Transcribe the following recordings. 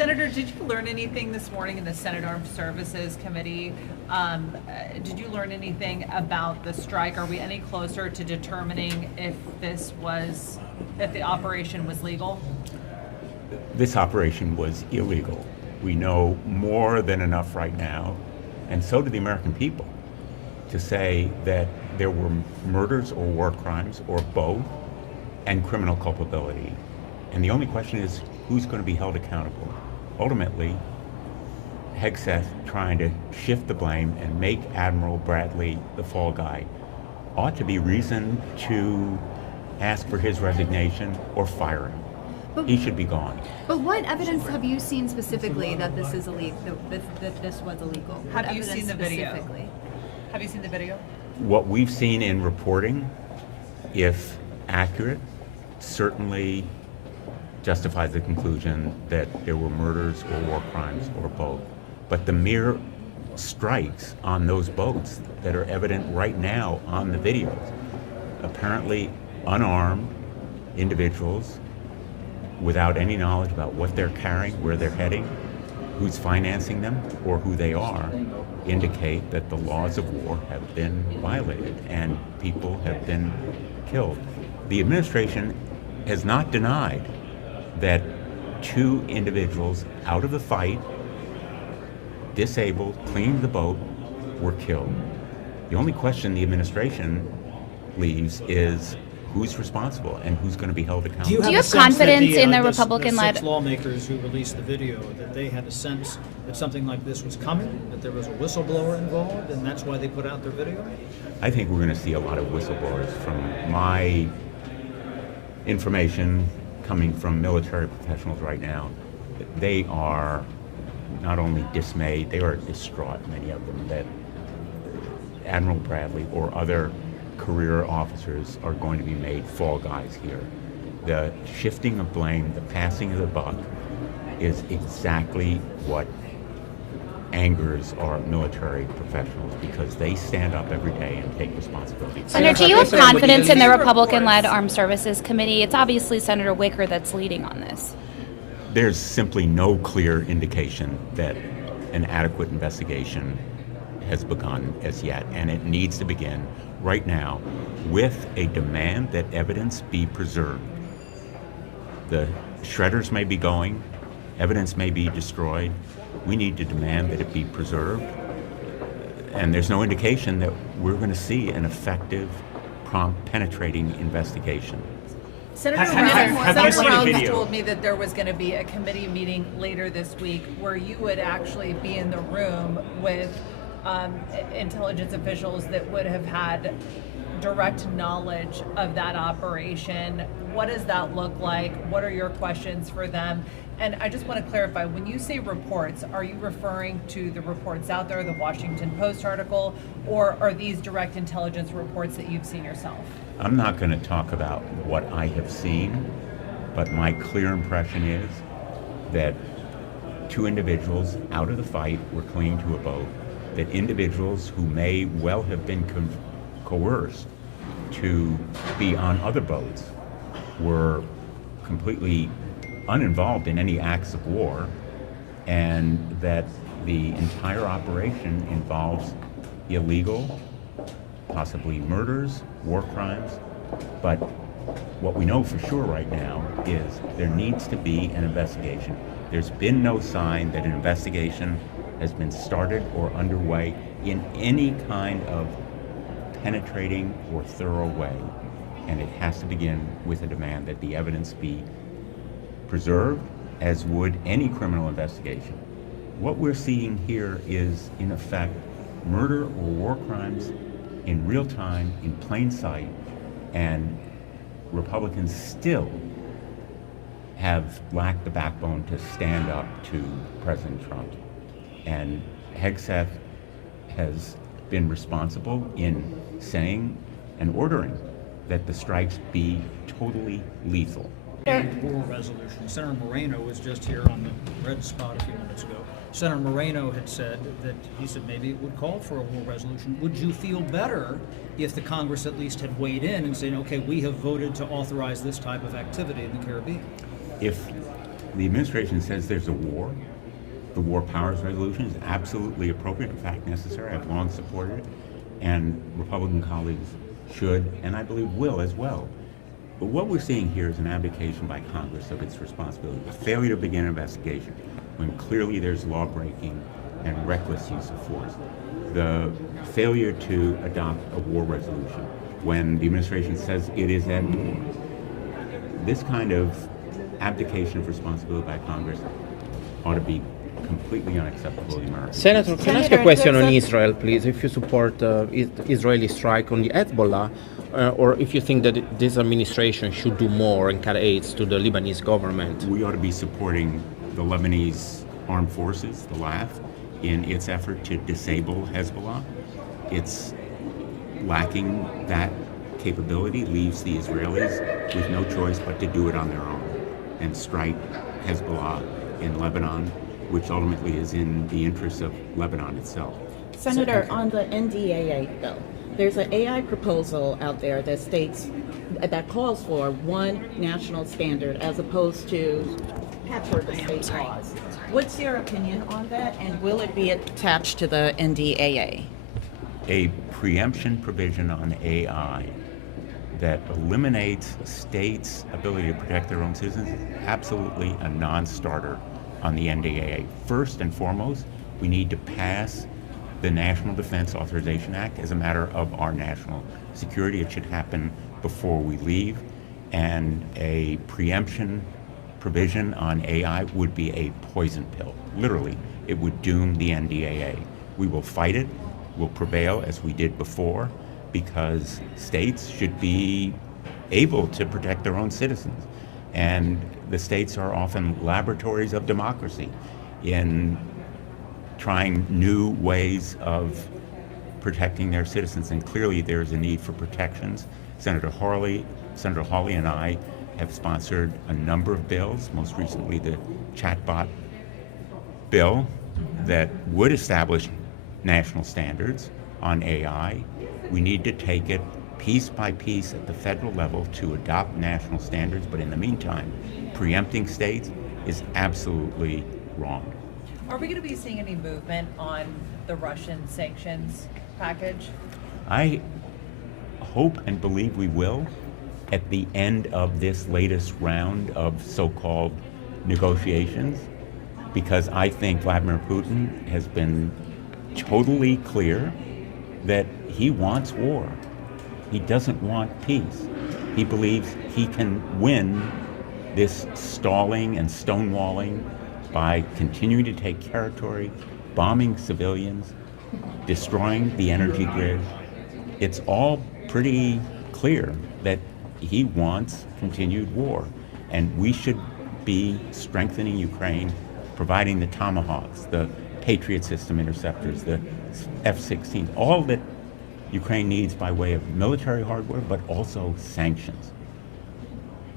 Senator, did you learn anything this morning in the Senate Armed Services Committee? Did you learn anything about the strike? Are we any closer to determining if the operation was legal? This operation was illegal. We know more than enough right now, and so do the American people, to say that there were murders or war crimes or both, and criminal culpability. And the only question is, who's going to be held accountable? Ultimately, Hegseth trying to shift the blame and make Admiral Bradley the fall guy ought to be reason to ask for his resignation or fire him. He should be gone. But what evidence have you seen specifically that this is illegal? That this was illegal? Have you seen the video? Have you seen the video? What we've seen in reporting, if accurate, certainly justifies the conclusion that there were murders or war crimes or both. But the mere strikes on those boats that are evident right now on the videos, apparently unarmed individuals without any knowledge about what they're carrying, where they're heading, who's financing them, or who they are, indicate that the laws of war have been violated and people have been killed. The administration has not denied that 2 individuals out of the fight, disabled, cleaning the boat, were killed. The only question the administration leaves is who's responsible and who's going to be held accountable. Do you have confidence in the Republican-led The 6 lawmakers who released the video, that they had a sense that something like this was coming, that there was a whistleblower involved, and that's why they put out their video? I think we're going to see a lot of whistleblowers. From my information coming from military professionals right now, they are not only dismayed, they are distraught, many of them, that Admiral Bradley or other career officers are going to be made fall guys here. The shifting of blame, the passing of the buck, is exactly what angers our military professionals, because they stand up every day and take responsibility. Senator, do you have confidence in the Republican-led Armed Services Committee? It's obviously Senator Wicker that's leading on this. There's simply no clear indication that an adequate investigation has begun as yet, and it needs to begin right now with a demand that evidence be preserved. The shredders may be going, evidence may be destroyed. We need to demand that it be preserved, and there's no indication that we're going to see an effective, prompt, penetrating investigation. Senator Rounds told me that there was going to be a committee meeting later this week where you would actually be in the room with intelligence officials that would have had direct knowledge of that operation. What does that look like? What are your questions for them? And I just want to clarify, when you say reports, are you referring to the reports out there, the Washington Post article, or are these direct intelligence reports that you've seen yourself? I'm not going to talk about what I have seen, but my clear impression is that 2 individuals out of the fight were clinging to a boat, that individuals who may well have been coerced to be on other boats were completely uninvolved in any acts of war, and that the entire operation involves illegal, possibly murders, war crimes. But what we know for sure right now is there needs to be an investigation. There's been no sign that an investigation has been started or underway in any kind of penetrating or thorough way. And it has to begin with a demand that the evidence be preserved, as would any criminal investigation. What we're seeing here is, in effect, murder or war crimes in real time, in plain sight, and Republicans still have lacked the backbone to stand up to President Trump. And Hegseth has been responsible in saying and ordering that the strikes be totally lethal. War resolution. Senator Moreno was just here on the red spot a few minutes ago. Senator Moreno had said that he said maybe it would call for a war resolution. Would you feel better if the Congress at least had weighed in and said, okay, we have voted to authorize this type of activity in the Caribbean? If the administration says there's a war. The War Powers Resolution is absolutely appropriate, in fact necessary. I've long supported it, and Republican colleagues should, and I believe will as well. But what we're seeing here is an abdication by Congress of its responsibility, a failure to begin an investigation when clearly there's law breaking and reckless use of force, the failure to adopt a war resolution when the administration says it is at war. This kind of abdication of responsibility by Congress ought to be completely unacceptable in America. Senator, can I ask a question on Israel, please? If you support Israeli strike on the Hezbollah, or if you think that this administration should do more and cut aids to the Lebanese government? We ought to be supporting the Lebanese armed forces, the LAF, in its effort to disable Hezbollah. It's lacking that capability, leaves the Israelis with no choice but to do it on their own and strike Hezbollah in Lebanon, which ultimately is in the interests of Lebanon itself. Senator, on the NDAA bill, there's an AI proposal out there that states, that calls for one national standard as opposed to pepper the state laws. What's your opinion on that, and will it be attached to the NDAA? A preemption provision on AI that eliminates states' ability to protect their own citizens is absolutely a non-starter on the NDAA. First and foremost, we need to pass the National Defense Authorization Act as a matter of our national security. It should happen before we leave, and a preemption provision on AI would be a poison pill. Literally, it would doom the NDAA. We will fight it, we'll prevail as we did before, because states should be able to protect their own citizens. And the states are often laboratories of democracy in trying new ways of protecting their citizens. And clearly there's a need for protections. Senator Hawley and I have sponsored a number of bills, most recently the chatbot bill that would establish national standards on AI. We need to take it piece by piece at the federal level to adopt national standards, but in the meantime, preempting states is absolutely wrong. Are we going to be seeing any movement on the Russian sanctions package? I hope and believe we will at the end of this latest round of so-called negotiations, because I think Vladimir Putin has been totally clear that he wants war. He doesn't want peace. He believes he can win this stalling and stonewalling by continuing to take territory, bombing civilians, destroying the energy grid. It's all pretty clear that he wants continued war, and we should be strengthening Ukraine, providing the Tomahawks, the Patriot system interceptors, the F-16, all that Ukraine needs by way of military hardware, but also sanctions.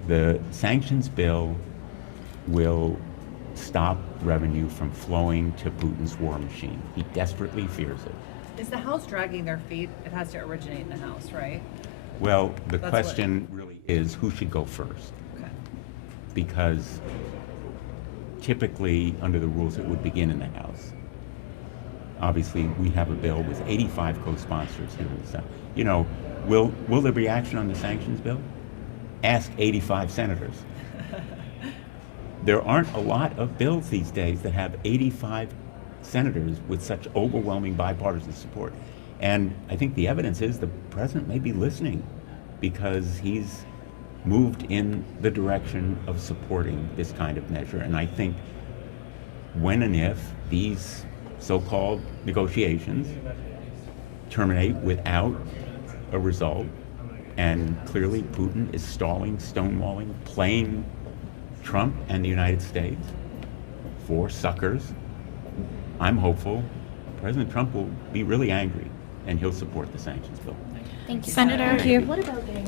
The sanctions bill will stop revenue from flowing to Putin's war machine. He desperately fears it. Is the House dragging their feet? It has to originate in the House, right? Well, the question really is who should go first? Okay. Because typically, under the rules, it would begin in the House. Obviously, we have a bill with 85 co-sponsors here in the Senate. You know, will there be action on the sanctions bill? Ask 85 senators. There aren't a lot of bills these days that have 85 senators with such overwhelming bipartisan support. And I think the evidence is the president may be listening, because he's moved in the direction of supporting this kind of measure. And I think when and if these so-called negotiations terminate without a result, and clearly Putin is stalling, stonewalling, playing Trump and the United States for suckers, I'm hopeful President Trump will be really angry and he'll support the sanctions bill. Thank you. Senator, Thank you. what about getting